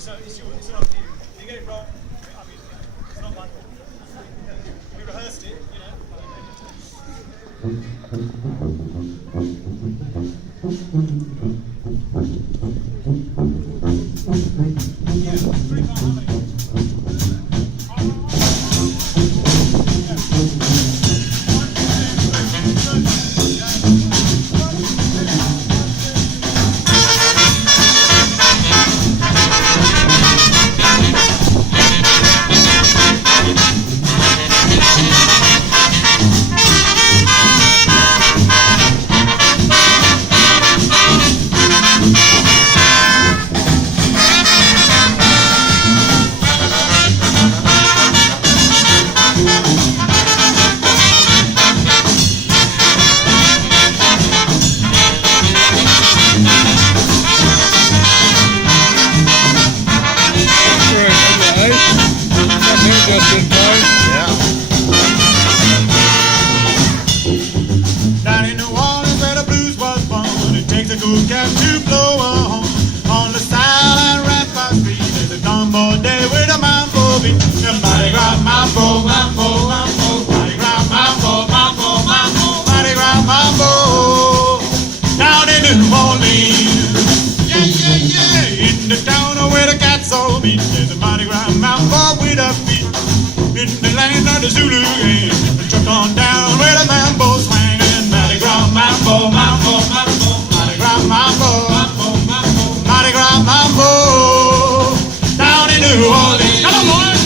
it's not you. If you get it wrong, I mean, it's not my fault. We rehearsed it, you know. Yeah, pretty fun. Mardi Gras Mambo, Mambo, Mambo, Mardi Gras Mambo, Mambo, Mambo, Mardi Gras Mambo, down in New Orleans. Yeah, yeah, yeah, in the town where the cats all meet. There's a Mardi Gras Mambo with a beat. In the land of the Zulu gang, the truck on down where the mambo's swinging. Mardi Gras Mambo, Mambo, Mambo, Mardi Gras Mambo, Mambo, Mambo, Mardi Gras Mambo, down in New Orleans. Come on, boys.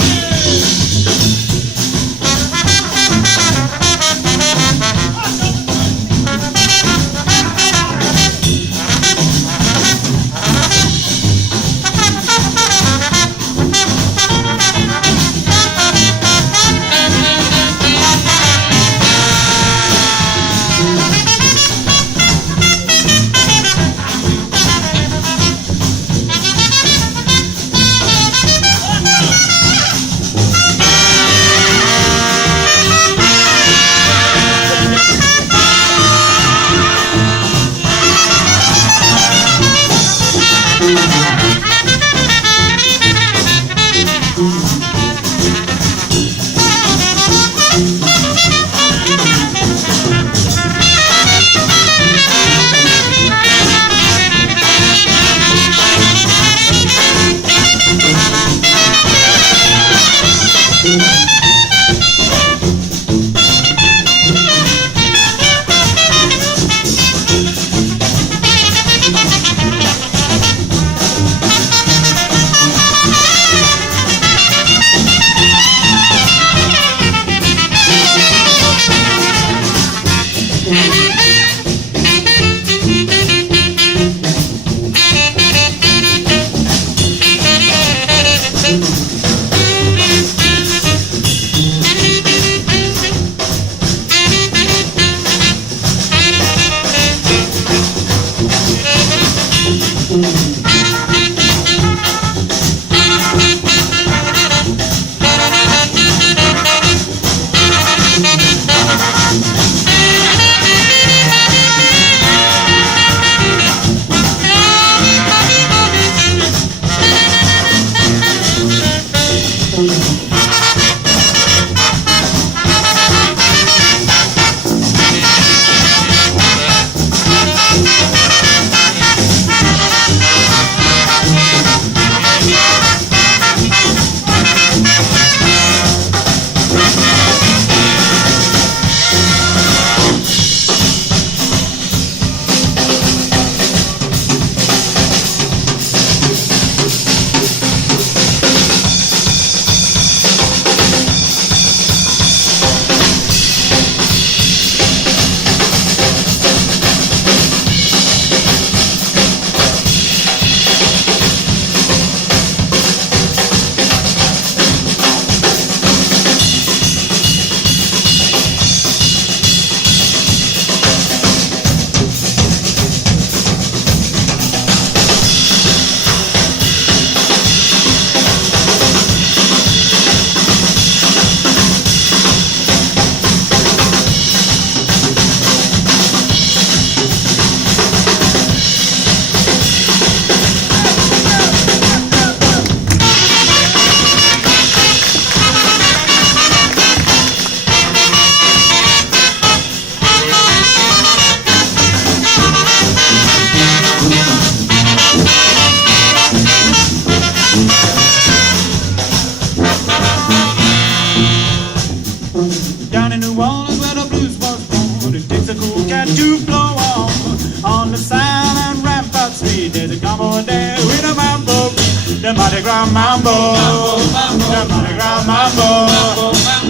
the Mardi Gras Mambo, the Mardi Gras Mambo,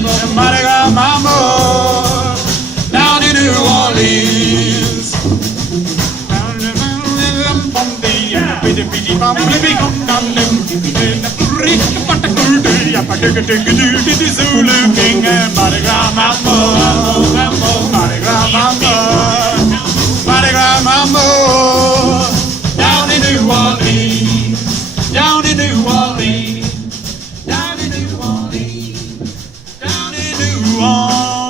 the Mardi Gras Mambo, down in New Orleans. Zulu King and Mardi Gras Mambo, Mardi Gras Mambo, Mardi Gras Mambo, down in New Orleans, down in New Orleans, down in New Orleans, down in New Orleans.